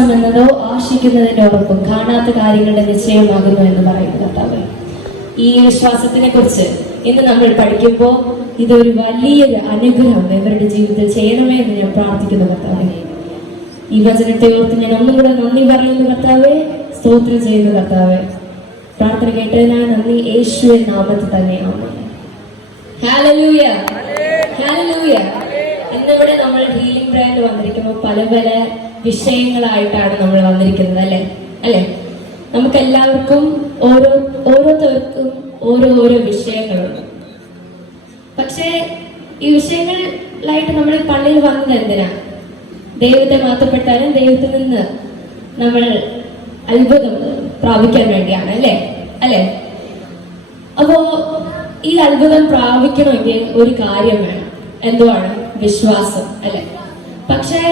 വിശ്വാസം എന്നതോ ആശിക്കുന്നതിന്റെ ഉറപ്പും കാണാത്ത കാര്യങ്ങളുടെ നിശ്ചയമാകുന്നു എന്ന് പറയുന്നു കർത്താവ്. ഈ വിശ്വാസത്തിനെ കുറിച്ച് ഇന്ന് നമ്മൾ പഠിക്കുമ്പോൾ ഇതൊരു വലിയൊരു അനുഗ്രഹം ഇവരുടെ ജീവിതത്തിൽ ചെയ്യണമേ എന്ന് ഞാൻ പ്രാർത്ഥിക്കുന്നു കർത്താവേ. ഈ വചനത്തെ ഓർത്ത് ഞാൻ ഒന്നും കൂടെ നന്ദി പറയുന്നു കർത്താവേ, സ്തോത്രം ചെയ്യുന്നു കർത്താവേ. പ്രാർത്ഥന കേട്ടതിനായി നന്ദി, യേശുവിൻ നാമത്തിൽ തന്നെയാണ്. Hallelujah, hallelujah. ഇന്നിവിടെ നമ്മൾ ഹീലിംഗ് ബ്രാൻഡ് വന്നിരിക്കുമ്പോൾ പല പല വിഷയങ്ങളായിട്ടാണ് നമ്മൾ വന്നിരിക്കുന്നത്, അല്ലേ? നമുക്ക് എല്ലാവർക്കും ഓരോരുത്തർക്കും ഓരോ വിഷയങ്ങളുണ്ട്. പക്ഷേ ഈ വിഷയങ്ങളായിട്ട് നമ്മൾ പള്ളിയിൽ വന്നത് എന്തിനാ? ദൈവത്തെ മാത്രപ്പെട്ടാലും ദൈവത്തിൽ നിന്ന് നമ്മൾ അത്ഭുതം പ്രാപിക്കാൻ വേണ്ടിയാണ്, അല്ലേ? അപ്പോ ഈ അത്ഭുതം പ്രാപിക്കണമെങ്കിൽ ഒരു കാര്യം വേണം. എന്തുവാണ്? വിശ്വാസം, അല്ലെ? പക്ഷേ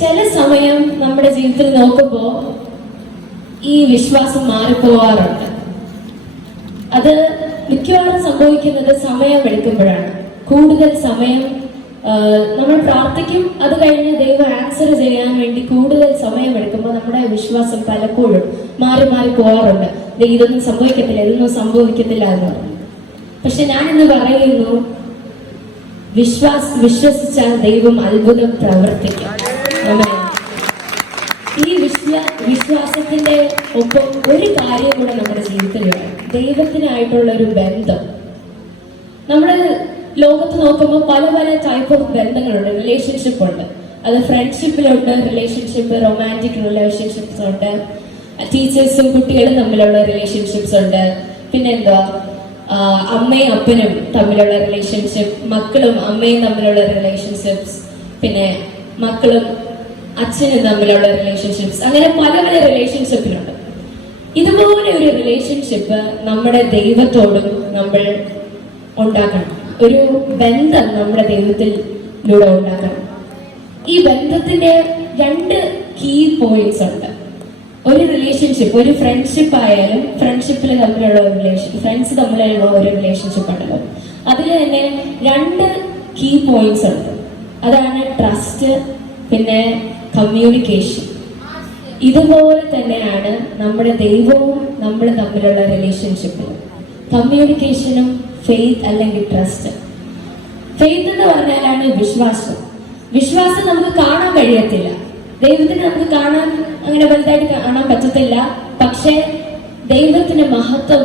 ചില സമയം നമ്മുടെ ജീവിതത്തിൽ നോക്കുമ്പോ ഈ വിശ്വാസം മാറിപ്പോവാറുണ്ട്. അത് മിക്കവാറും സംഭവിക്കുന്നത് സമയം എടുക്കുമ്പോഴാണ്. കൂടുതൽ സമയം നമ്മൾ പ്രാർത്ഥിക്കും, അത് കഴിഞ്ഞ് ദൈവം ആൻസർ ചെയ്യാൻ വേണ്ടി കൂടുതൽ സമയം എടുക്കുമ്പോൾ നമ്മുടെ വിശ്വാസം പലപ്പോഴും മാറി പോവാറുണ്ട്. ഇതൊന്നും സംഭവിക്കത്തില്ല, ഇതൊന്നും സംഭവിക്കത്തില്ല എന്ന് പറഞ്ഞു. പക്ഷെ ഞാനിന്ന് പറയുന്നു, വിശ്വസിച്ചാൽ ദൈവം അത്ഭുതം പ്രവർത്തിക്കും. ഈ വിശ്വാസത്തിന്റെ ഒപ്പം ഒരു കാര്യം കൂടെ നമ്മുടെ ജീവിതത്തിൽ വേണം, ദൈവത്തിനായിട്ടുള്ള ഒരു ബന്ധം. നമ്മൾ ലോകത്ത് നോക്കുമ്പോൾ പല പല ടൈപ്പ് ഓഫ് ബന്ധങ്ങളുണ്ട്, റിലേഷൻഷിപ്പ് ഉണ്ട്. അത് ഫ്രണ്ട്ഷിപ്പിലുണ്ട് റിലേഷൻഷിപ്പ്, റൊമാൻറ്റിക് റിലേഷൻഷിപ്സ് ഉണ്ട്, ടീച്ചേഴ്സും കുട്ടികളും തമ്മിലുള്ള റിലേഷൻഷിപ്സ് ഉണ്ട്, പിന്നെന്താ അമ്മയും അപ്പനും തമ്മിലുള്ള റിലേഷൻഷിപ്പ്, മക്കളും അമ്മയും തമ്മിലുള്ള റിലേഷൻഷിപ്സ്, പിന്നെ മക്കളും അച്ഛനും തമ്മിലുള്ള റിലേഷൻഷിപ്സ്, അങ്ങനെ പല പല റിലേഷൻഷിപ്പിലുണ്ട്. ഇതുപോലെ ഒരു റിലേഷൻഷിപ്പ് നമ്മുടെ ദൈവത്തോടും നമ്മൾ ഉണ്ടാക്കണം. ഒരു ബന്ധം നമ്മുടെ ദൈവത്തിലൂടെ ഉണ്ടാക്കണം. ഈ ബന്ധത്തിന്റെ 2 കീ പോയിന്റ്സ് ഉണ്ട്. ഒരു റിലേഷൻഷിപ്പ്, ഒരു ഫ്രണ്ട്ഷിപ്പ് ആയാലും ഫ്രണ്ട്ഷിപ്പിൽ തമ്മിലുള്ള ഒരു ഫ്രണ്ട്സ് തമ്മിലുള്ള ഒരു റിലേഷൻഷിപ്പ് ഉണ്ടല്ലോ, അതിൽ തന്നെ 2 കീ പോയിന്റ്സ് ഉണ്ട്. അതാണ് ട്രസ്റ്റ്, പിന്നെ കമ്മ്യൂണിക്കേഷൻ. ഇതുപോലെ തന്നെയാണ് നമ്മുടെ ദൈവവും നമ്മൾ തമ്മിലുള്ള റിലേഷൻഷിപ്പും. കമ്മ്യൂണിക്കേഷനും ഫെയ്ത്ത് അല്ലെങ്കിൽ ട്രസ്റ്റ്. ഫെയ്ത്ത് എന്ന് പറഞ്ഞാലാണ് വിശ്വാസം. വിശ്വാസം നമുക്ക് കാണാൻ കഴിയത്തില്ല, ദൈവത്തിന് നമുക്ക് കാണാൻ അങ്ങനെ വലുതായിട്ട് കാണാൻ പറ്റത്തില്ല. പക്ഷെ ദൈവത്തിന് മഹത്വം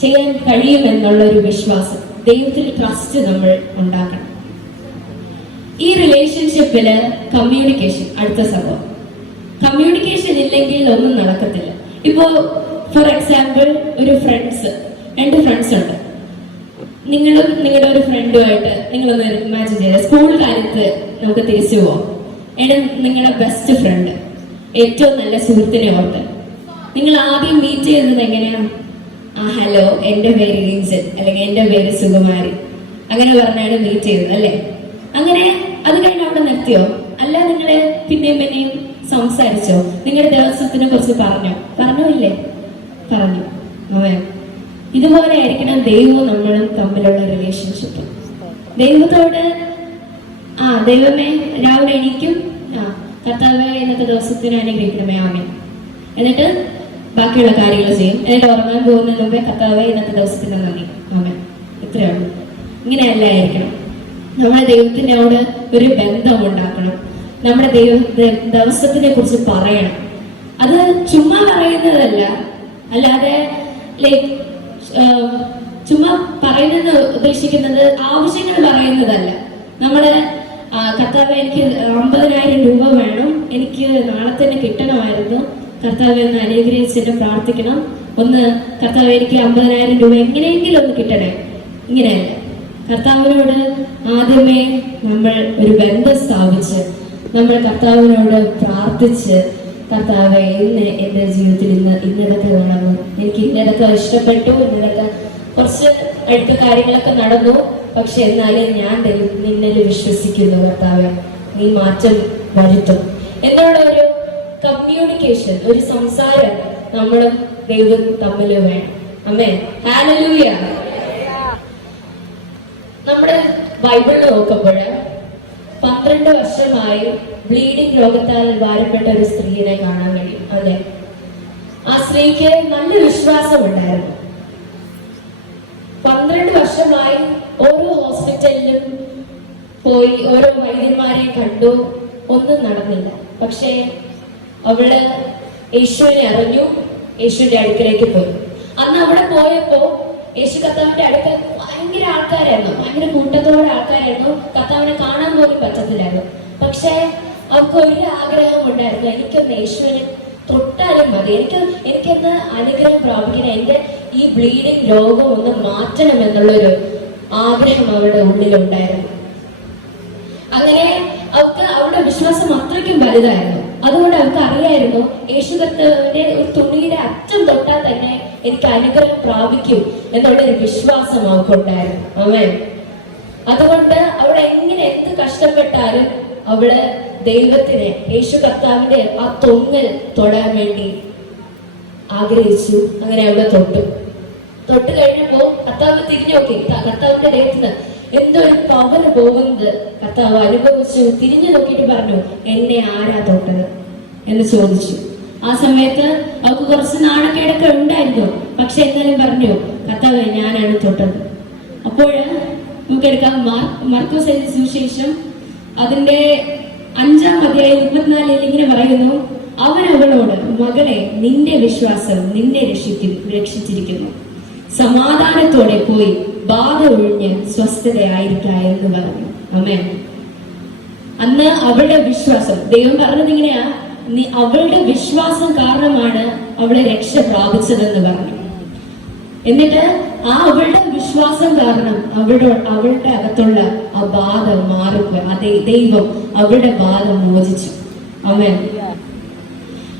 ചെയ്യാൻ കഴിയുമെന്നുള്ള ഒരു വിശ്വാസം, ദൈവത്തിൽ ട്രസ്റ്റ് നമ്മൾ ഉണ്ടാക്കണം. ഈ റിലേഷൻഷിപ്പില് കമ്മ്യൂണിക്കേഷൻ അടുത്ത സംഭവം. കമ്മ്യൂണിക്കേഷൻ ഇല്ലെങ്കിൽ ഒന്നും നടക്കത്തില്ല. ഇപ്പോ ഫോർ എക്സാമ്പിൾ, ഒരു 2 ഫ്രണ്ട്സ് ഉണ്ട്. നിങ്ങളും നിങ്ങളുടെ ഒരു ഫ്രണ്ടുമായിട്ട് നിങ്ങളൊന്ന് ഇമാജിൻ ചെയ്ത സ്കൂൾ കാലത്ത് നമുക്ക് തിരിച്ചു പോവാം. നിങ്ങളുടെ ബെസ്റ്റ് ഫ്രണ്ട്, ഏറ്റവും നല്ല സുഹൃത്തിനെ ഓർത്ത് നിങ്ങൾ ആദ്യം മീറ്റ് ചെയ്യുന്നത് എങ്ങനെയാണ്? ഹലോ, എന്റെ പേര് ഈൻസൻ, അല്ലെങ്കിൽ എന്റെ പേര് സുകുമാരി, അങ്ങനെ പറഞ്ഞാണ് മീറ്റ് ചെയ്യുന്നത്, അല്ലേ? അങ്ങനെ അത് കഴിഞ്ഞ് അവിടെ നിർത്തിയോ? അല്ല, നിങ്ങളെ പിന്നെയും സംസാരിച്ചോ? നിങ്ങളുടെ ദിവസത്തിനെ കുറിച്ച് പറഞ്ഞോ ഇല്ലേ? പറഞ്ഞു. ഇതുപോലെ ആയിരിക്കണം ദൈവവും നമ്മളും തമ്മിലുള്ള റിലേഷൻഷിപ്പ്. ദൈവത്തോട് ദൈവമേ രാവിലെ എണീക്കും, കർത്താവേ ഇന്നത്തെ ദിവസത്തിന് അനുഗ്രഹിക്കണമേ, ആമേൻ. എന്നിട്ട് ബാക്കിയുള്ള കാര്യങ്ങൾ ചെയ്യും. എന്നിട്ട് ഉറങ്ങാൻ പോകുന്നതിന് മുമ്പേ കർത്താവേ ഇന്നത്തെ ദിവസത്തിന് നന്ദി, ആമേൻ. ഇത്രയേ ഉള്ളൂ. ഇങ്ങനെയല്ല ആയിരിക്കണം. നമ്മുടെ ദൈവത്തിനോട് ഒരു ബന്ധം ഉണ്ടാക്കണം. നമ്മുടെ ദിവസത്തിനെ കുറിച്ച് പറയണം. അത് ചുമ്മാ പറയുന്നതല്ല, അല്ലാതെ ചുമ്മാ പറയുന്നത് ഉദ്ദേശിക്കുന്നത് ആവശ്യങ്ങൾ പറയുന്നതല്ല. നമ്മള് കർത്താവ് എനിക്ക് 50,000 രൂപ വേണം, എനിക്ക് നാളെ തന്നെ കിട്ടണമായിരുന്നു, കർത്താവ് ഒന്ന് അനുഗ്രഹിച്ചിട്ട് പ്രാർത്ഥിക്കണം, കർത്താവ് എനിക്ക് 50,000 രൂപ എങ്ങനെയെങ്കിലും ഒന്ന് കിട്ടണേ. ഇങ്ങനെയല്ല. കർത്താവിനോട് ആദ്യമേ നമ്മൾ ഒരു ബന്ധം സ്ഥാപിച്ച് നമ്മൾ കർത്താവിനോട് പ്രാർത്ഥിച്ച്, കർത്താവെ ഇന്ന് എന്റെ ജീവിതത്തിൽ ഇന്നതൊക്കെ നടന്നു, എനിക്ക് ഇന്നതൊക്കെ ഇഷ്ടപ്പെട്ടു, ഇന്നതൊക്കെ കുറച്ച് അടുത്ത കാര്യങ്ങളൊക്കെ നടന്നു, പക്ഷെ എന്നാലും ഞാൻ നിന്നിൽ വിശ്വസിക്കുന്നു കർത്താവെ, നീ മാറ്റം വരുത്തും എന്നുള്ള ഒരു കമ്മ്യൂണിക്കേഷൻ, ഒരു സംസാരം നമ്മളും ദൈവം തമ്മിൽ വേണം. ആമേൻ, ഹല്ലേലൂയ. നമ്മുടെ ബൈബിളിൽ നോക്കുമ്പോൾ 12 വർഷമായി ബ്ലീഡിംഗ് രോഗത്താൽ ഭാരപ്പെട്ട ഒരു സ്ത്രീയെ കാണാൻ കഴിയും. അല്ലെ, ആ സ്ത്രീക്ക് നല്ല വിശ്വാസം ഉണ്ടായിരുന്നു. 12 വർഷമായി ഓരോ ഹോസ്പിറ്റലിലും പോയി ഓരോ വൈദ്യന്മാരെയും കണ്ടു, ഒന്നും നടന്നില്ല. പക്ഷേ അവള് യേശുവിനെ അറിഞ്ഞു, യേശുവിന്റെ അടുക്കലേക്ക് പോയി. അന്ന് അവിടെ പോയപ്പോ യേശു കർത്താവിന്റെ അടുക്കൽ ഭയങ്കര ആൾക്കാരായിരുന്നു, ഭയങ്കര കൂട്ടത്തോടെ ആൾക്കാരായിരുന്നു. കർത്താവിനെ കാണാൻ പോലും പറ്റത്തില്ലായിരുന്നു. പക്ഷെ അവർക്ക് ഒരു ആഗ്രഹം ഉണ്ടായിരുന്നു, എനിക്കൊന്ന് യേശുവിനെ തൊട്ടാലും മതി, എനിക്കൊന്ന് അനുഗ്രഹം പ്രാപിക്കണം, എന്റെ ഈ ബ്ലീഡിംഗ് രോഗം ഒന്ന് മാറ്റണം എന്നുള്ളൊരു ആഗ്രഹം അവരുടെ ഉള്ളിലുണ്ടായിരുന്നു. അങ്ങനെ അവരുടെ വിശ്വാസം അത്രയ്ക്കും വലുതായിരുന്നു. അതുകൊണ്ട് അവർക്ക് അറിയായിരുന്നു, യേശു കർത്താവിന്റെ ഒരു തുണിയുടെ അറ്റം തൊട്ടാൽ തന്നെ എനിക്ക് അനുഗ്രഹം പ്രാപിക്കും എന്നുള്ളൊരു വിശ്വാസം അവൾക്കുണ്ടായിരുന്നു. ആമേൻ. അതുകൊണ്ട് അവൾ എങ്ങനെ എന്ത് കഷ്ടപ്പെട്ടാലും അവള് ദൈവത്തിനെ, യേശു കർത്താവിന്റെ ആ തൊങ്ങൽ തൊടാൻ വേണ്ടി ആഗ്രഹിച്ചു. അങ്ങനെ അവളെ തൊട്ട് കഴിഞ്ഞപ്പോ കർത്താവ് തിരിഞ്ഞു നോക്കി. കർത്താവിന്റെ ദേഹത്തിന് എന്തോ ഒരു പവന് പോകുന്നത് കർത്താവ് അനുഭവിച്ചു. തിരിഞ്ഞു നോക്കിയിട്ട് പറഞ്ഞു, എന്നെ ആരാ തൊട്ടത് എന്ന് ചോദിച്ചു. ആ സമയത്ത് അവൾക്ക് കുറച്ച് നാണക്കേടൊക്കെ ഉണ്ടായിരുന്നു. പക്ഷെ എന്നാലും പറഞ്ഞു, കർത്താവ് ഞാനാണ് തൊട്ടത്. അപ്പോൾ നമുക്കെടുക്കാം മർക്കോസ് എഴുതിയ സുവിശേഷം അതിന്റെ 5-ാം അധ്യായം 24 ഇങ്ങനെ പറയുന്നു, അവൻ അവളോട്, മകളെ, നിന്റെ വിശ്വാസം നിന്നെ രക്ഷിച്ചിരിക്കുന്നു, സമാധാനത്തോടെ പോയി ബാധ ഒഴിഞ്ഞ് സ്വസ്ഥതയായിരിക്ക എന്ന് പറഞ്ഞു. ആമേൻ. അന്ന് അവളുടെ വിശ്വാസം, ദൈവം പറഞ്ഞത് ഇങ്ങനെയാ, അവളുടെ വിശ്വാസം കാരണമാണ് അവളെ രക്ഷ പ്രാപിച്ചതെന്ന് പറഞ്ഞു. എന്നിട്ട് ആ അവളുടെ വിശ്വാസം കാരണം അവളുടെ അകത്തുള്ള ആ ബാധ മാറുക, അതേ ദൈവം അവളുടെ ബാധ മോചിച്ചു. ആമേൻ.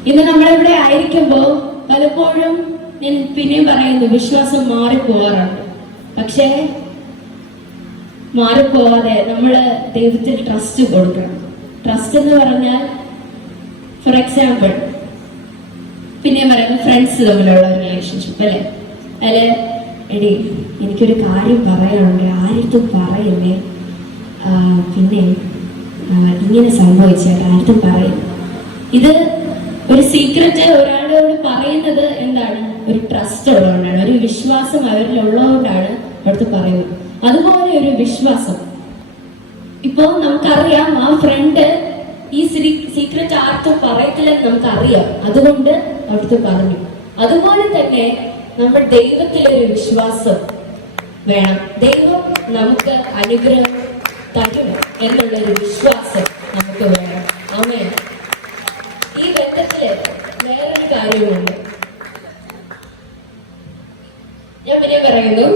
ഇന്ന് നമ്മളിവിടെ ആയിരിക്കുമ്പോ പലപ്പോഴും ഞാൻ പിന്നെയും പറയുന്നു, വിശ്വാസം മാറിപ്പോവാറുണ്ട്. പക്ഷേ മാറിപ്പോവാതെ നമ്മള് ദൈവത്തിന് ട്രസ്റ്റ് കൊടുക്കണം. ട്രസ്റ്റ് എന്ന് പറഞ്ഞാൽ, ഫോർ എക്സാമ്പിൾ, പിന്നെ പറയുന്നത് ഫ്രണ്ട്സ് തമ്മിലുള്ള റിലേഷൻഷിപ്പ് അല്ലെ, എടി എനിക്കൊരു കാര്യം പറയാനുണ്ട്, ആരെടുത്തും പറയല്ലേ, പിന്നെ ഇങ്ങനെ സംഭവിച്ചാൽ ആരെടുത്തും പറയില്ല. ഇത് ഒരു സീക്രറ്റ് ഒരാളോട് പറയുന്നത് എന്താണ്? ഒരു ട്രസ്റ്റ് ഉള്ളതുകൊണ്ടാണ്, ഒരു വിശ്വാസം അവരിൽ ഉള്ളതുകൊണ്ടാണ് അടുത്ത് പറയുന്നത്. അതുപോലെ ഒരു വിശ്വാസം, ഇപ്പോ നമുക്കറിയാം ആ ഫ്രണ്ട് ഈ സീക്രറ്റ് ആർക്കും പറയത്തില്ലെന്ന് നമുക്കറിയാം, അതുകൊണ്ട് അവിടുത്തെ പറഞ്ഞു. അതുപോലെ തന്നെ നമ്മൾ ദൈവത്തിലൊരു വിശ്വാസം വേണം. ദൈവം നമുക്ക് അനുഗ്രഹം തരും എന്നുള്ളൊരു വിശ്വാസം നമുക്ക് വേണം. ആമേൻ. ഈ ബന്ധത്തില് വേറൊരു കാര്യമുണ്ട്. ഞാൻ പിന്നെ പറയുന്നു,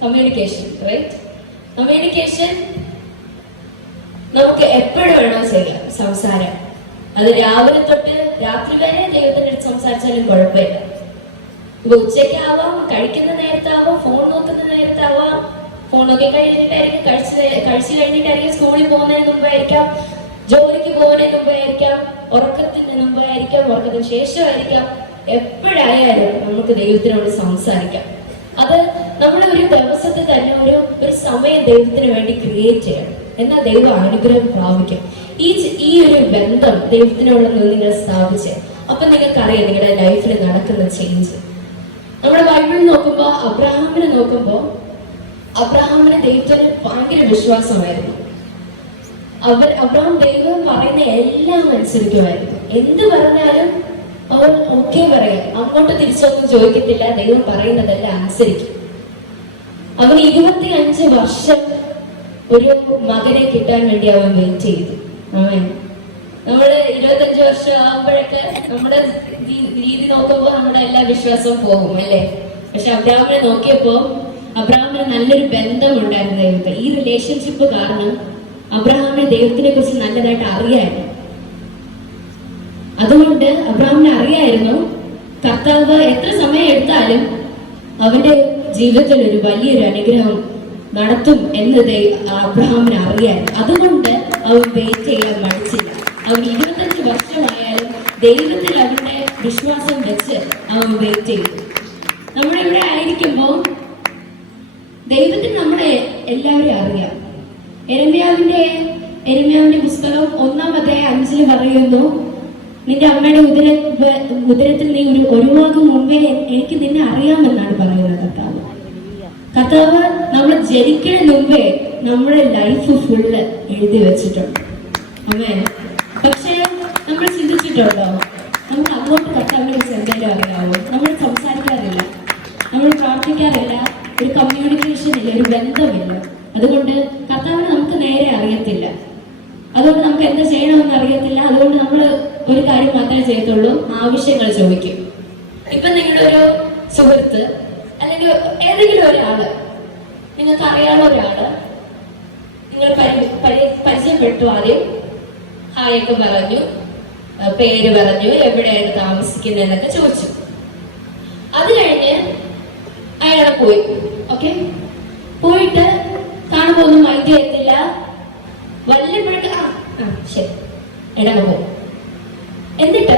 കമ്മ്യൂണിക്കേഷൻ. റൈറ്റ്? കമ്മ്യൂണിക്കേഷൻ നമുക്ക് എപ്പോഴും വേണോ ചെയ്യാം. സംസാരം അത് രാവിലെ തൊട്ട് രാത്രി വരെ ദൈവത്തിന്റെ അടുത്ത് സംസാരിച്ചാലും കുഴപ്പമില്ല. ഇപ്പൊ ഉച്ചയ്ക്കാവാം, കഴിക്കുന്ന നേരത്താവാം, ഫോൺ നോക്കുന്ന നേരത്താവാം, ഫോൺ നോക്കി കഴിഞ്ഞിട്ടായിരിക്കും, കഴിച്ചു കഴിഞ്ഞിട്ടായിരിക്കും, സ്കൂളിൽ പോകുന്നതിന് മുമ്പായിരിക്കാം, ജോലിക്ക് പോകുന്നതിന് മുമ്പായിരിക്കാം, ഉറക്കത്തിന് മുമ്പായിരിക്കാം, ഉറക്കത്തിന് ശേഷമായിരിക്കാം. എപ്പോഴായാലും നമുക്ക് ദൈവത്തിനോട് സംസാരിക്കാം. അത് നമ്മൾ ഒരു ദിവസത്തെ തന്നെ ഒരു സമയം ദൈവത്തിന് വേണ്ടി ക്രിയേറ്റ് ചെയ്യണം. എന്നാൽ ദൈവം അനുഗ്രഹം പ്രാപിക്കും. ഈ ഒരു ബന്ധം ദൈവത്തിനോട് നിങ്ങൾ സ്ഥാപിച്ച്, അപ്പൊ നിങ്ങൾക്കറിയാം നിങ്ങളുടെ ലൈഫിൽ നടക്കുന്ന ചേഞ്ച്. നമ്മുടെ ബൈബിളിൽ നോക്കുമ്പോ അബ്രഹാമിന് ദൈവത്തിന് ഭയങ്കര വിശ്വാസമായിരുന്നു. അബ്രഹാം ദൈവം പറയുന്ന എല്ലാം അനുസരിക്കുമായിരുന്നു. എന്ത് പറഞ്ഞാലും അവൻ ഓക്കെ പറയാം, അങ്ങോട്ട് തിരിച്ചൊന്നും ചോദിക്കത്തില്ല, ദൈവം പറയുന്നതെല്ലാം അനുസരിക്കും. അവൻ 25 വർഷം ഒരു മകനെ കിട്ടാൻ വേണ്ടി അവൻ വെയിറ്റ് ചെയ്തു. നമ്മള് 25 വർഷം ആകുമ്പോഴൊക്കെ നമ്മുടെ രീതി നോക്കുമ്പോ നമ്മുടെ എല്ലാ വിശ്വാസവും പോകും അല്ലേ. പക്ഷെ അബ്രഹാമിനെ നോക്കിയപ്പോ അബ്രഹാമിന് നല്ലൊരു ബന്ധമുണ്ടായിരുന്നു ദൈവത്തെ. ഈ റിലേഷൻഷിപ്പ് കാരണം അബ്രഹാമിന് ദൈവത്തിനെ കുറിച്ച് നല്ലതായിട്ട് അറിയായിരുന്നു. അതുകൊണ്ട് അബ്രഹാമിനെ അറിയായിരുന്നു കർത്താവ് എത്ര സമയം എടുത്താലും അവന്റെ ജീവിതത്തിൽ ഒരു വലിയൊരു അനുഗ്രഹം നടത്തും എന്നത് അബ്രഹാമിന് അറിയായിരുന്നു. അതുകൊണ്ട് അവൻ വെയിറ്റ് ചെയ്യാൻ മടിച്ചില്ല. അവൻ 25 വർഷമായാലും ദൈവത്തിൽ അവന്റെ വിശ്വാസം വെച്ച് അവൻ വെയിറ്റ് ചെയ്തു. നമ്മളിവിടെ ആയിരിക്കുമ്പോൾ ദൈവത്തിന് നമ്മളെ എല്ലാവരെയും അറിയാം. യെരമ്യാവിന്റെ യെരമ്യാവിന്റെ പുസ്തകം 1-5 പറയുന്നു, നിന്റെ അമ്മയുടെ ഉദരത്തിൽ നീ ഒരു വാക്ക് മുമ്പേ എനിക്ക് നിന്നെ അറിയാമെന്നാണ് പറയുന്നത് കർത്താവ്. കർത്താവ് നമ്മൾ ജനിക്കുന്ന മുമ്പേ നമ്മുടെ ലൈഫ് ഫുള്ള് എഴുതി വെച്ചിട്ടുണ്ട്. അമ്മേ, പക്ഷേ നമ്മൾ ചിന്തിച്ചിട്ടുണ്ടോ നമുക്ക് അങ്ങോട്ട് കർത്താവിനെ കുറിച്ച് എന്തെങ്കിലും അറിയാവോ? നമ്മൾ സംസാരിക്കാറില്ല, നമ്മൾ പ്രാർത്ഥിക്കാറില്ല, ഒരു കമ്മ്യൂണിക്കേഷൻ ഇല്ല, ഒരു ബന്ധമില്ല. അതുകൊണ്ട് കർത്താവിനെ നമുക്ക് നേരെ അറിയത്തില്ല. അതുകൊണ്ട് നമുക്ക് എന്താ ചെയ്യണമെന്ന് അറിയത്തില്ല. അതുകൊണ്ട് നമ്മൾ ഒരു കാര്യം മാത്രമേ ചെയ്യത്തുള്ളൂ, ആവശ്യങ്ങൾ ചോദിക്കും. ഇപ്പൊ നിങ്ങളുടെ ഒരു സുഹൃത്ത് അല്ലെങ്കിൽ ഏതെങ്കിലും ഒരാള്, നിങ്ങൾക്ക് അറിയാവുന്ന ഒരാള് നിങ്ങൾ പരിചയപ്പെട്ടു. ആദ്യം ഹായൊക്കെ പറഞ്ഞു, പേര് പറഞ്ഞു, എവിടെയാണ് താമസിക്കുന്നതെന്നൊക്കെ ചോദിച്ചു. അത് കഴിഞ്ഞ് അയാളെ പോയി. ഓക്കെ, പോയിട്ട് കാണുമ്പോ ഒന്നും മൈൻഡ് ചെയ്യത്തില്ല. വല്ലപ്പോഴൊക്കെ ശരി എടാ പോകും. എന്നിട്ട്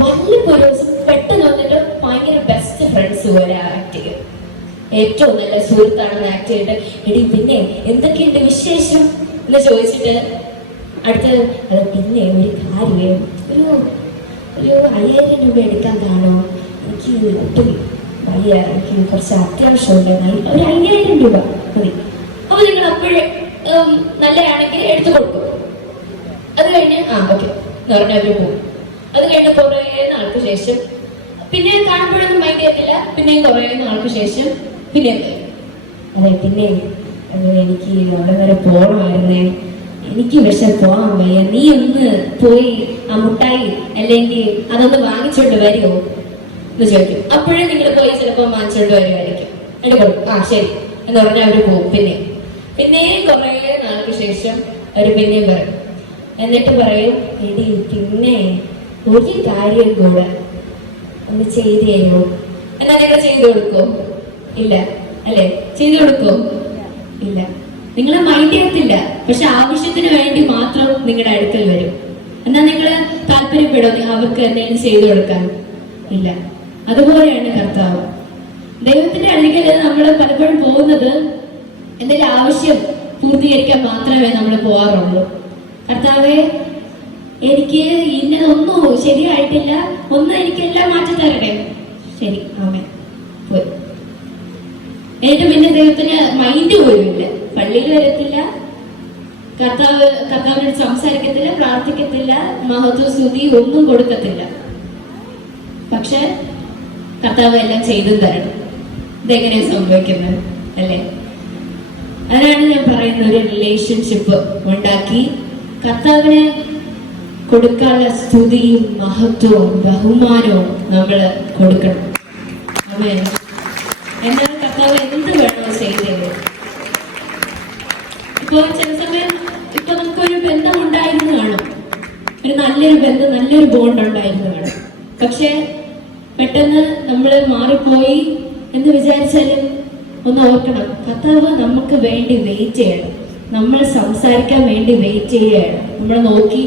വല്ലപ്പോഴും ദിവസം പെട്ടെന്ന് വന്നിട്ട് ഭയങ്കര ബെസ്റ്റ് ഫ്രണ്ട്സ് പോലെ ആക്ട് ചെയ്യും. ഏറ്റവും നല്ല സുഹൃത്താണെന്ന് ആക്ട് ചെയ്തിട്ട്, എടി പിന്നെ എന്തൊക്കെയുണ്ട് വിശേഷം എന്ന് ചോദിച്ചിട്ട് അടുത്ത് പിന്നെ ഒരു കാര്യം, ഒരു 5000 രൂപ എടുക്കാൻ കാണോ? എനിക്ക് ഒട്ടും വയ്യ, എനിക്ക് കുറച്ച് അത്യാവശ്യമുണ്ട്, ഒരു 5000 രൂപ മതി. അപ്പൊ നിങ്ങൾ അപ്പോഴേ നല്ലതാണെങ്കിൽ എടുത്തു കൊടുക്കും. അത് കഴിഞ്ഞ് ഓക്കെ എന്ന് പറഞ്ഞാൽ അവര് പോകും. അത് കഴിഞ്ഞ് കുറേ നാൾക്ക് ശേഷം പിന്നെ കാണുമ്പോഴൊന്നും മൈൻഡ് ചെയ്യത്തില്ല. പിന്നെയും കുറേ നാൾക്ക് ശേഷം പിന്നെ അതെ പിന്നെ എനിക്ക് അവിടെ വരെ പോകണമായിരുന്നേ, എനിക്ക് പക്ഷെ പോകാൻ വയ്യ, നീ ഒന്ന് പോയി ആ മുട്ടായി അല്ലെങ്കിൽ അതൊന്ന് വാങ്ങിച്ചോണ്ട് വരുമോ എന്ന് ചോദിക്കും. അപ്പോഴേ നിങ്ങൾ പോയി ചിലപ്പോൾ വാങ്ങിച്ചോണ്ട് വരുമായിരിക്കും. എന്നിട്ട് കൊടുക്കും, ശരി എന്ന് പറഞ്ഞാൽ അവര് പോകും. പിന്നെയും കുറേ നാൾക്ക് ശേഷം അവര് പിന്നെയും പറയും. എന്നിട്ട് പറയും, എടി പിന്നെ ഒരു കാര്യം കൂടെ ഒന്ന് ചെയ്തു തരുമോ? എന്നാ നിങ്ങൾ ചെയ്തു കൊടുക്കോ? ഇല്ല അല്ലെ? ചെയ്തു കൊടുക്കോ? ഇല്ല. നിങ്ങളെ മൈൻഡ് ചെയ്യത്തില്ല, പക്ഷെ ആവശ്യത്തിന് വേണ്ടി മാത്രം നിങ്ങളുടെ അടുക്കൽ വരും. എന്നാ നിങ്ങൾ താല്പര്യപ്പെടും അവർക്ക് എന്തെങ്കിലും ചെയ്തു കൊടുക്കാൻ? ഇല്ല. അതുപോലെയാണ് കർത്താവ്. ദൈവത്തിന്റെ അടുക്കൽ നമ്മൾ പലപ്പോഴും പോകുന്നത് എന്തെങ്കിലും ആവശ്യം പൂർത്തീകരിക്കാൻ മാത്രമേ നമ്മൾ പോകാറുള്ളൂ. കർത്താവെ, എനിക്ക് ഇന്നതൊന്നും ശരിയായിട്ടില്ല, ഒന്ന് എനിക്കെല്ലാം മാറ്റി തരട്ടെ. ശരി, ആമേൻ, പോയി. എന്നിട്ട് പിന്നെ ദൈവത്തിന് മൈൻഡ് പോലുമില്ല, പള്ളിയിൽ വരത്തില്ല, കർത്താവിനോട് സംസാരിക്കത്തില്ല, പ്രാർത്ഥിക്കത്തില്ല, മഹത്വ സ്തുതി ഒന്നും കൊടുക്കത്തില്ല. പക്ഷെ കർത്താവ് എല്ലാം ചെയ്തു തരണം. ഇതെങ്ങനെയാണ് സംഭവിക്കുന്നത് അല്ലേ? അതാണ് ഞാൻ പറയുന്ന, ഒരു റിലേഷൻഷിപ്പ് ഉണ്ടാക്കി കർത്താവിനെ കൊടുക്കാനുള്ള സ്തുതിയും മഹത്വവും ബഹുമാനവും നമ്മൾ കൊടുക്കണം. ആമേൻ. എന്നാൽ കർത്താവ് എന്ത് വേണോ ചെയ്തത്. ഇപ്പൊ ചില സമയം ഇപ്പൊ നമുക്കൊരു ബന്ധം ഉണ്ടായിരുന്നു കാണും, ഒരു നല്ലൊരു ബന്ധം, നല്ലൊരു ബോണ്ട് ഉണ്ടായിരുന്നു കാണും. പക്ഷെ പെട്ടെന്ന് നമ്മൾ മാറിപ്പോയി എന്ന് വിചാരിച്ചാലും ഒന്ന് ഓർക്കണം, കർത്താവ് നമുക്ക് വേണ്ടി വെയിറ്റ് ചെയ്യണം. നമ്മൾ സംസാരിക്കാൻ വേണ്ടി വെയിറ്റ് ചെയ്യുകയാണ്, നമ്മളെ നോക്കി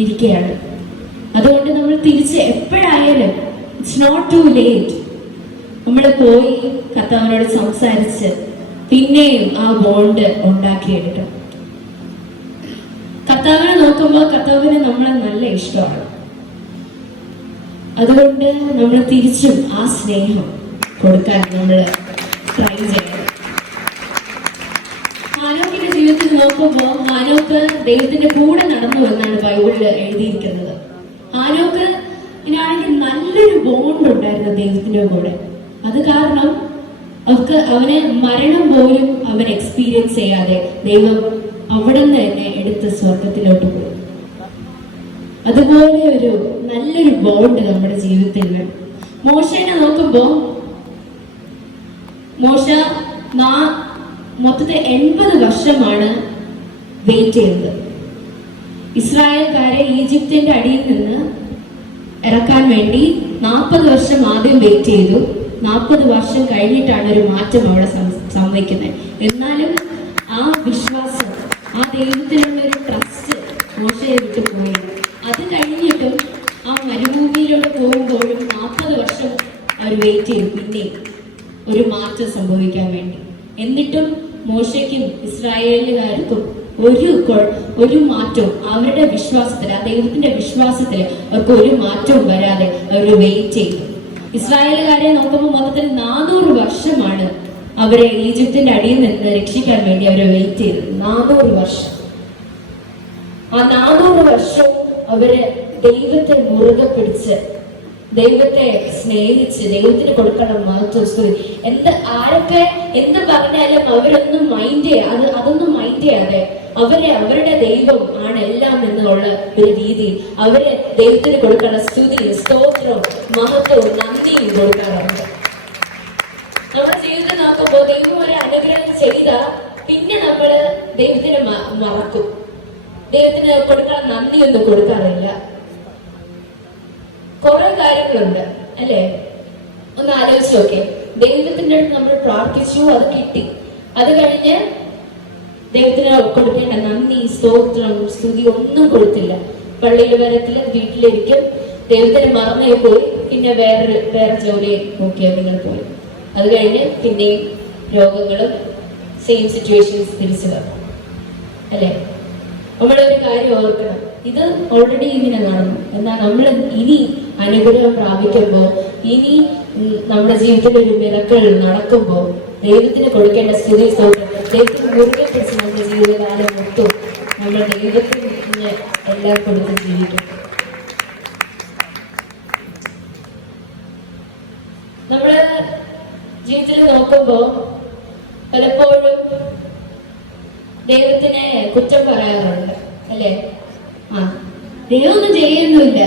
ഇരിക്കുകയാണ്. അതുകൊണ്ട് നമ്മൾ തിരിച്ച് എപ്പോഴായാലും ഇറ്റ്സ് നോട്ട് ടു ലേറ്റ്. നമ്മൾ പോയി കർത്താവിനോട് സംസാരിച്ച് പിന്നെയും ആ ബോണ്ട് ഉണ്ടാക്കിയെടുക്കണം. കർത്താവിനെ നോക്കുമ്പോൾ കർത്താവിന് നമ്മളെ നല്ല ഇഷ്ടമാണ്. അതുകൊണ്ട് നമ്മൾ തിരിച്ചും ആ സ്നേഹം കൊടുക്കാൻ നമ്മൾ ട്രൈ ചെയ്യണം. ഹാനോക്കിന്റെ ജീവിതത്തിൽ നോക്കുമ്പോൾ ഹാനോക്ക് ദൈവത്തിന്റെ കൂടെ നടന്നു എന്നാണ് ബൈബിളിൽ എഴുതിയിരിക്കുന്നത്. ഹാനോക്ക് ഇതിനാണെങ്കിൽ നല്ലൊരു ബോണ്ട് ഉണ്ടായിരുന്നു ദൈവത്തിന്റെ കൂടെ. അത് കാരണം അവന് മരണം പോലും അവൻ എക്സ്പീരിയൻസ് ചെയ്യാതെ ദൈവം അവിടെ നിന്ന് തന്നെ എടുത്ത് സ്വർഗത്തിലോട്ട് പോയി. അതുപോലെ ഒരു നല്ലൊരു ബോണ്ട് നമ്മുടെ ജീവിതത്തിൽ വേണം. മോശനെ നോക്കുമ്പോ മോശ മൊത്തത്തിൽ 80 വർഷമാണ് വെയിറ്റ് ചെയ്തത്. ഇസ്രായേൽക്കാരെ ഈജിപ്തിന്റെ അടിയിൽ നിന്ന് ഇറക്കാൻ വേണ്ടി 40 വർഷം ആദ്യം വെയിറ്റ് ചെയ്തു. 40 വർഷം കഴിഞ്ഞിട്ടാണ് ഒരു മാറ്റം അവിടെ സംഭവിക്കുന്നത്. എന്നാലും ആ വിശ്വാസം, ആ ദൈവത്തിലുള്ള ഒരു ട്രസ്റ്റ് മോശയെ വിട്ടു പോയി. അത് കഴിഞ്ഞിട്ടും ആ മരുഭൂമിയിലൂടെ പോകുമ്പോഴും 40 വർഷം അവർ വെയിറ്റ് ചെയ്തു പിന്നെ ഒരു മാറ്റം സംഭവിക്കാൻ വേണ്ടി. എന്നിട്ടും മോശയ്ക്കും ഇസ്രായേലുകാർക്കും ഒരു മാറ്റവും അവരുടെ വിശ്വാസത്തിൽ, ആ ദൈവത്തിന്റെ വിശ്വാസത്തിൽ അവർക്ക് ഒരു മാറ്റവും വരാതെ അവർ വെയിറ്റ് ചെയ്തു. ഇസ്രായേലുകാരെ നോക്കുമ്പോൾ മൊത്തത്തിൽ 400 വർഷമാണ് അവരെ ഈജിപ്തിന്റെ അടിയിൽ നിന്ന് രക്ഷിക്കാൻ വേണ്ടി അവരെ വെയിറ്റ് ചെയ്തത്. 400 വർഷം. ആ 400 വർഷവും അവര് ദൈവത്തെ മുറുകെ പിടിച്ച്, ദൈവത്തെ സ്നേഹിച്ച്, ദൈവത്തിന് കൊടുക്കണം മഹത്വം. ആരൊക്കെ എന്ത് പറഞ്ഞാലും അവരൊന്നും അതൊന്നും മൈൻഡ് ചെയ്യാതെ അവരുടെ ദൈവം ആണ് എല്ലാം എന്നുള്ള ഒരു രീതിയിൽ അവരെ ദൈവത്തിന് കൊടുക്കണം സ്തുതിയും സ്തോത്രവും മഹത്വവും നന്ദിയും കൊടുക്കാറുണ്ട്. നമ്മുടെ ജീവിതം നോക്കുമ്പോൾ ദൈവം ഒരു അനുഗ്രഹം ചെയ്ത പിന്നെ നമ്മള് ദൈവത്തിന് മറക്കും. ദൈവത്തിന് കൊടുക്കണം നന്ദിയൊന്നും കൊടുക്കാറില്ല. കുറെ കാര്യങ്ങളുണ്ട് അല്ലേ? ഒന്ന് ആലോചിച്ച് നോക്കേ. ദൈവത്തിന്റെ അടുത്ത് നമ്മൾ പ്രാർത്ഥിച്ചു, അത് കിട്ടി. അത് കഴിഞ്ഞ് ദൈവത്തിന് കൊടുക്കേണ്ട നന്ദി, സ്തോത്രം, സ്തുതി ഒന്നും കൊടുത്തില്ല. പള്ളിയിൽ വരത്തില്ല, വീട്ടിലിരിക്കും, ദൈവത്തിന് മറന്നേ പോയി. പിന്നെ വേറെ ജോലി നോക്കിയാൽ നിങ്ങൾ പോയി. അത് കഴിഞ്ഞ് പിന്നെയും രോഗങ്ങളും സെയിം സിറ്റുവേഷൻസ് തിരിച്ചു വരണം അല്ലേ? നമ്മളൊരു കാര്യം ഓർക്കണം, ഇത് ഓൾറെഡി ഇങ്ങനെ നടന്നു. എന്നാൽ നമ്മൾ ഇനി അനുഗ്രഹം പ്രാപിക്കുമ്പോൾ, ഇനി നമ്മുടെ ജീവിതത്തിൽ ഒരു മിറക്കൾ നടക്കുമ്പോൾ ദൈവത്തിന് കൊടുക്കേണ്ട സ്തുതി സ്തോത്രം, ദൈവത്തിന് മുറുകെ പിടിച്ച് നമ്മുടെ ജീവിതകാലം മൊത്തം നമ്മൾ ദൈവത്തിന് എല്ലാം കൊടുത്ത് ജീവിക്കും. നമ്മുടെ ജീവിതത്തിൽ നോക്കുമ്പോ പലപ്പോഴും ദൈവത്തിനെ കുറ്റം പറയാറുണ്ട് അല്ലേ? ദൈവമൊന്നും ചെയ്യുന്നില്ല,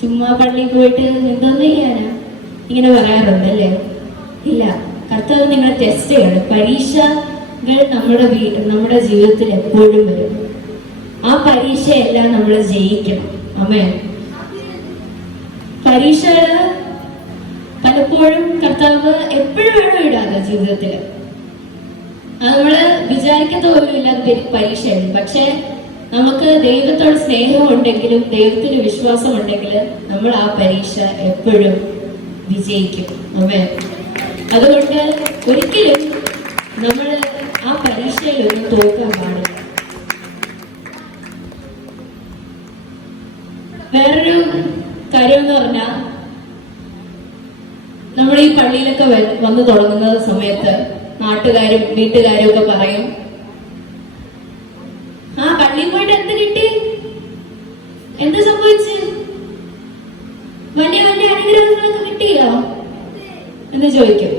ചുമ്മാ പള്ളിയിൽ പോയിട്ട് എന്തോന്ന് ചെയ്യാനാ, ഇങ്ങനെ പറയാറുണ്ട് അല്ലേ? ഇല്ല, കർത്താവ് നിങ്ങളെ ടെസ്റ്റ് ചെയ്യണം. പരീക്ഷകൾ നമ്മുടെ ജീവിതത്തിൽ എപ്പോഴും വരും. ആ പരീക്ഷയെല്ലാം നമ്മൾ ജയിക്കണം. ആമേൻ. പരീക്ഷകള് പലപ്പോഴും കർത്താവ് എപ്പോഴും വേണം ഇടാതെ ജീവിതത്തില്. അത് നമ്മള് വിചാരിക്കത്ത പോലും ഇല്ലാത്ത പരീക്ഷയാണ്. പക്ഷെ നമുക്ക് ദൈവത്തോട് സ്നേഹം ഉണ്ടെങ്കിലും ദൈവത്തിന് വിശ്വാസം ഉണ്ടെങ്കിലും നമ്മൾ ആ പരീക്ഷ എപ്പോഴും വിജയിക്കും. ആമേൻ. അതുകൊണ്ട് ഒരിക്കലും നമ്മൾ ആ പരീക്ഷയിലൊന്നും തോക്കാൻ പാടില്ല. വേറൊരു കാര്യം എന്ന് പറഞ്ഞാൽ, നമ്മൾ ഈ പള്ളിയിലൊക്കെ വന്നു തുടങ്ങുന്ന സമയത്ത് നാട്ടുകാരും വീട്ടുകാരും ഒക്കെ പറയും, പള്ളിയിൽ പോയിട്ട് എന്ത് കിട്ടി, എന്ത് സംഭവിച്ചു, വലിയ വലിയ അനുഗ്രഹങ്ങളൊക്കെ കിട്ടിയോ എന്ന് ചോദിക്കും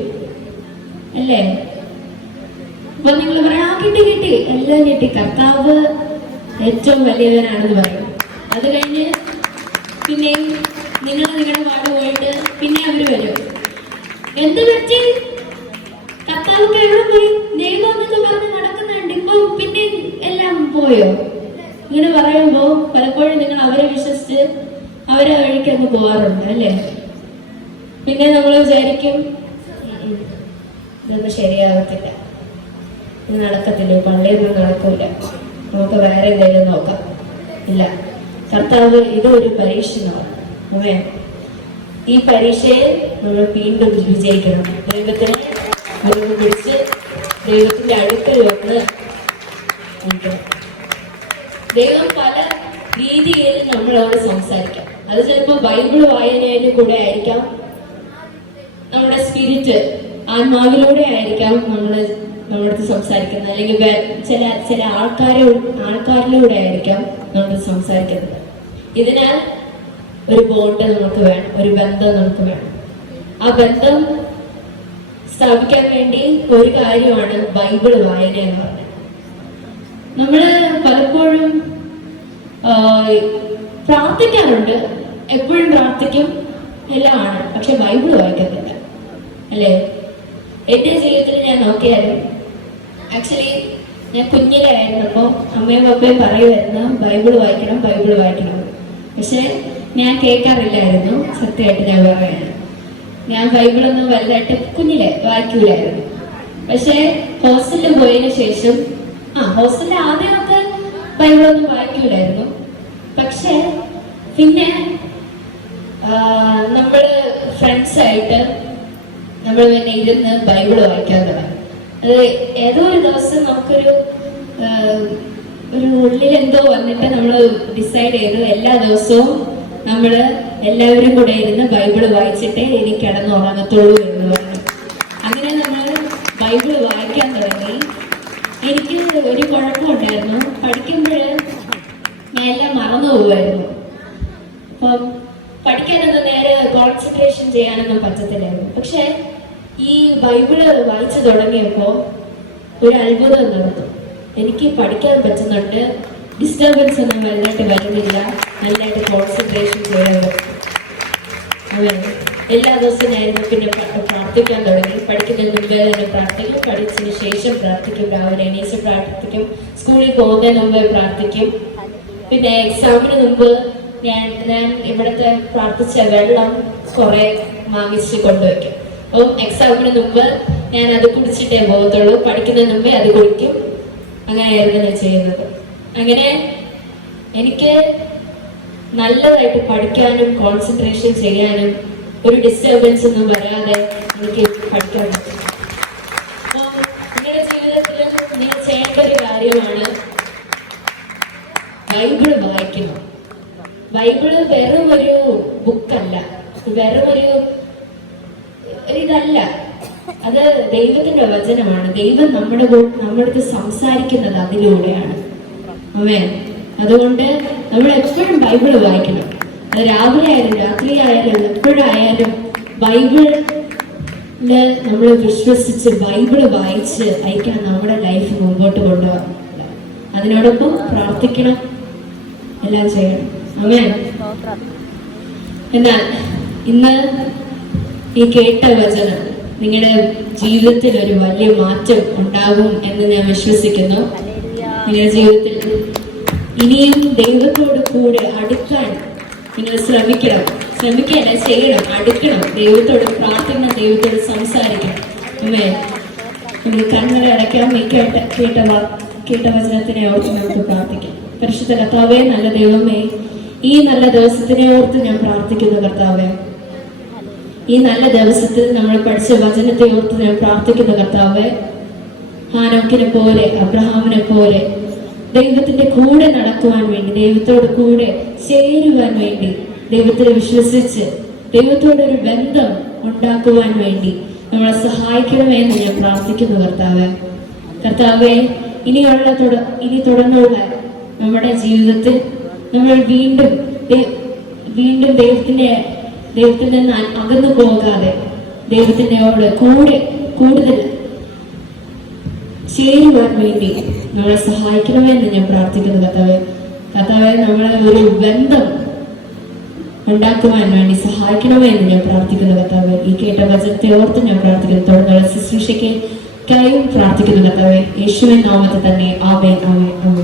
അല്ലേ? അപ്പൊ നിങ്ങൾ പറയാം, കിട്ടി, എല്ലാം കിട്ടി, കർത്താവ് ഏറ്റവും വലിയവനാണെന്ന് പറയും. അത് കഴിഞ്ഞ് പിന്നെ നിങ്ങളുടെ പാട് പോയിട്ട് പിന്നെ അവര് വരും, എന്ത് പറ്റി, കർത്താവ് എവിടെ പോയി, ദൈവം എന്നൊക്കെ പറഞ്ഞ് നടക്കുന്നുണ്ട്, ഇപ്പൊ പിന്നെ എല്ലാം പോയോ? ഇങ്ങനെ പറയുമ്പോ പലപ്പോഴും നിങ്ങൾ അവരെ വിശ്വസിച്ച് അവരെ വഴിക്ക് അങ്ങ് പോവാറുണ്ട് അല്ലേ? പിന്നെ നമ്മൾ വിചാരിക്കും, ഇതൊന്നും ശരിയാകത്തില്ല, ഇത് നടക്കത്തില്ല, പള്ളിയൊന്നും നടക്കൂല, നമുക്ക് വേറെ എന്തെങ്കിലും നോക്കാം. ഇല്ല, കർത്താവ് ഇതൊരു പരീക്ഷണമാണ്. അതെ, ഈ പരീക്ഷയെ നമ്മൾ വീണ്ടും വിജയിക്കണം. ദൈവത്തിന് മുറുകെ പിടിച്ച് ദൈവത്തിന്റെ അടുക്കൽ വന്ന് നിൽക്കണം. ദൈവം പല രീതിയിൽ നമ്മളോട് സംസാരിക്കാം. അത് ചിലപ്പോൾ ബൈബിൾ വായനയിലും കൂടെ ആയിരിക്കാം, നമ്മുടെ സ്പിരിറ്റ് ആത്മാവിലൂടെ ആയിരിക്കാം നമ്മളടുത്ത് സംസാരിക്കുന്നത്, അല്ലെങ്കിൽ ചില ആൾക്കാരിലൂടെ ആയിരിക്കാം നമ്മളടുത്ത് സംസാരിക്കുന്നത്. ഇതിനാൽ ഒരു ബോണ്ട് നമുക്ക് വേണം, ഒരു ബന്ധം നമുക്ക് വേണം. ആ ബന്ധം സ്ഥാപിക്കാൻ വേണ്ടി ഒരു കാര്യമാണ് ബൈബിൾ വായന എന്ന് പറഞ്ഞത്. നമ്മള് പലപ്പോഴും പ്രാർത്ഥിക്കാറുണ്ട്, എപ്പോഴും പ്രാർത്ഥിക്കും, എല്ലാമാണ്, പക്ഷെ ബൈബിൾ വായിക്കത്തില്ല അല്ലേ? എന്റെ ജീവിതത്തിൽ ഞാൻ നോക്കിയാലും, ആക്ച്വലി ഞാൻ കുഞ്ഞിലായിരുന്നപ്പോ അമ്മയും പപ്പയും പറയുമായിരുന്നു ബൈബിൾ വായിക്കണം. പക്ഷെ ഞാൻ കേൾക്കാറില്ലായിരുന്നു. സത്യമായിട്ട് ഞാൻ പറയുന്നത്, ഞാൻ ബൈബിളൊന്നും വലുതായിട്ട് കുഞ്ഞിലെ വായിക്കൂലായിരുന്നു. പക്ഷെ ഹോസ്റ്റലിൽ പോയതിനു ശേഷം, ഹോസ്റ്റലിൽ ആദ്യമൊക്കെ ബൈബിളൊന്നും വായിക്കൂലായിരുന്നു. പക്ഷെ പിന്നെ നമ്മള് ഫ്രണ്ട്സായിട്ട് നമ്മൾ പിന്നെ ഇരുന്ന് ബൈബിള് വായിക്കാൻ തുടങ്ങി. അത് ഏതോ ഒരു ദിവസം നമുക്കൊരു ഒരു ഉള്ളിൽ എന്തോ വന്നിട്ട് നമ്മൾ ഡിസൈഡ് ചെയ്തു എല്ലാ ദിവസവും നമ്മൾ എല്ലാവരും കൂടെ ഇരുന്ന് ബൈബിള് വായിച്ചിട്ടേ ഇനി കിടന്നുറങ്ങത്തുള്ളൂ എന്ന് പറഞ്ഞു. അങ്ങനെ നമ്മൾ ബൈബിള് വായിക്കാൻ തുടങ്ങി. എനിക്ക് ഒരു കുഴപ്പമുണ്ടായിരുന്നു, പഠിക്കുമ്പോൾ ഞാൻ എല്ലാം മറന്നു പോകുമായിരുന്നു. അപ്പം പഠിക്കാനൊന്നും നേരെ കോൺസെൻട്രേഷൻ ചെയ്യാനൊന്നും പറ്റത്തില്ലായിരുന്നു. പക്ഷെ ഈ ബൈബിള് വായിച്ചു തുടങ്ങിയപ്പോൾ ഒരു അത്ഭുതം നടന്നു. എനിക്ക് പഠിക്കാൻ പറ്റുന്നുണ്ട്, ഡിസ്റ്റർബൻസ് ഒന്നും വലുതായിട്ട് വരുന്നില്ല, നല്ലതായിട്ട് കോൺസെൻട്രേഷൻ ചെയ്യാൻ പറ്റും. എല്ലാ ദിവസവും ഞാനിന്ന് പിന്നെ പ്രാർത്ഥിക്കാൻ തുടങ്ങി. പഠിക്കുന്നതിന് മുമ്പേ തന്നെ പ്രാർത്ഥിക്കും, പഠിച്ചതിന് ശേഷം പ്രാർത്ഥിക്കും, രാവിലെ എണീച്ച് പ്രാർത്ഥിക്കും, സ്കൂളിൽ പോകുന്നതിന് മുമ്പേ പ്രാർത്ഥിക്കും. പിന്നെ എക്സാമിന് മുമ്പ് ഞാൻ ഇവിടുത്തെ പ്രാർത്ഥിച്ച വെള്ളം കുറെ വാങ്ങിച്ച് കൊണ്ടുവയ്ക്കും. അപ്പം എക്സാമിന് മുമ്പ് ഞാൻ അത് കുടിച്ചിട്ടേ പോകത്തുള്ളൂ, പഠിക്കുന്നതിന് മുമ്പേ അത് കുടിക്കും. അങ്ങനെയായിരുന്നു ഞാൻ ചെയ്യുന്നത്. അങ്ങനെ എനിക്ക് നല്ലതായിട്ട് പഠിക്കാനും കോൺസെൻട്രേഷൻ ചെയ്യാനും ഒരു ഡിസ്റ്റർബൻസ് ഒന്നും വരാതെ എനിക്ക് പഠിക്കാൻ പറ്റും. അപ്പോൾ നിങ്ങളുടെ ജീവിതത്തിൽ നിങ്ങൾ ചെയ്യേണ്ട ഒരു കാര്യമാണ് ബൈബിള് വായിക്കണം. ബൈബിള് വെറും ഒരു ബുക്കല്ല, വെറും ഒരു ഇതല്ല, അത് ദൈവത്തിന്റെ വചനമാണ്. ദൈവം നമ്മുടെ സംസാരിക്കുന്നത് അതിലൂടെയാണ്. അതെ, അതുകൊണ്ട് നമ്മൾ എപ്പോഴും ബൈബിള് വായിക്കണം. അത് രാവിലെ ആയാലും രാത്രി ആയാലും എപ്പോഴായാലും ബൈബിളില് നമ്മൾ വിശ്വസിച്ച് ബൈബിള് വായിച്ച് അയക്കാൻ നമ്മുടെ ലൈഫ് മുമ്പോട്ട് കൊണ്ടുപോകാം. അതിനോടൊപ്പം പ്രാർത്ഥിക്കണം, എല്ലാം ചെയ്യണം. അതെ, എന്നാൽ ഇന്ന് ഈ കേട്ട വചനം നിങ്ങളുടെ ജീവിതത്തിൽ ഒരു വലിയ മാറ്റം ഉണ്ടാകും എന്ന് ഞാൻ വിശ്വസിക്കുന്നു. നിങ്ങളുടെ ജീവിതത്തിൽ ഇനിയും ദൈവത്തോട് കൂടെ അടുക്കാൻ നിങ്ങൾ ശ്രമിക്കല്ല, ചെയ്യണം, അടുക്കണം, ദൈവത്തോട് പ്രാർത്ഥിക്കണം, ദൈവത്തോട് സംസാരിക്കണം. അമ്മേ, നമ്മൾ കണ്ണുകളെ അടയ്ക്കാം. ഈ കേട്ട വചനത്തിനെ ഓർത്ത് നമുക്ക് പ്രാർത്ഥിക്കാം. പരിശുദ്ധ കർത്താവേ, നല്ല ദൈവമേ, ഈ നല്ല ദിവസത്തിനെ ഓർത്ത് ഞാൻ പ്രാർത്ഥിക്കുന്നു. കർത്താവേ, ഈ നല്ല ദിവസത്തിൽ നമ്മൾ പഠിച്ച വചനത്തെ ഓർത്ത് ഞാൻ പ്രാർത്ഥിക്കുന്ന കർത്താവേ, ഹാനോക്കിനെ പോലെ അബ്രഹാമിനെ പോലെ ദൈവത്തിന്റെ കൂടെ നടക്കുവാൻ വേണ്ടി, ദൈവത്തോട് കൂടെ ചേരുവാൻ വേണ്ടി, ദൈവത്തെ വിശ്വസിച്ച് ദൈവത്തോടൊരു ബന്ധം ഉണ്ടാക്കുവാൻ വേണ്ടി നമ്മളെ സഹായിക്കണമെന്ന് ഞാൻ പ്രാർത്ഥിക്കുന്നു. കർത്താവേ, ഇനി തുടർന്നുള്ള നമ്മുടെ ജീവിതത്തിൽ നമ്മൾ വീണ്ടും ദൈവത്തിൽ നിന്ന് അകന്നു പോകാതെ ദൈവത്തിനോട് കൂടുതൽ ചേരുവാൻ വേണ്ടി നമ്മളെ സഹായിക്കണമെന്ന് ഞാൻ പ്രാർത്ഥിക്കുന്നു. കർത്താവെ, നമ്മളെ ഒരു ബന്ധം ഉണ്ടാക്കുവാൻ വേണ്ടി സഹായിക്കണമെന്ന് ഞാൻ പ്രാർത്ഥിക്കുന്നു. കർത്താവെ, ഈ കേട്ട വചനത്തെ ഓർത്ത് ഞാൻ പ്രാർത്ഥിക്കുന്നു. തുടർന്നുള്ള ശുശ്രൂഷയ്ക്കായും പ്രാർത്ഥിക്കുന്നു. കർത്താവെ, യേശുവിൻ നാമത്തിൽ തന്നെ. ആമേൻ, ആമേൻ, ആമേൻ.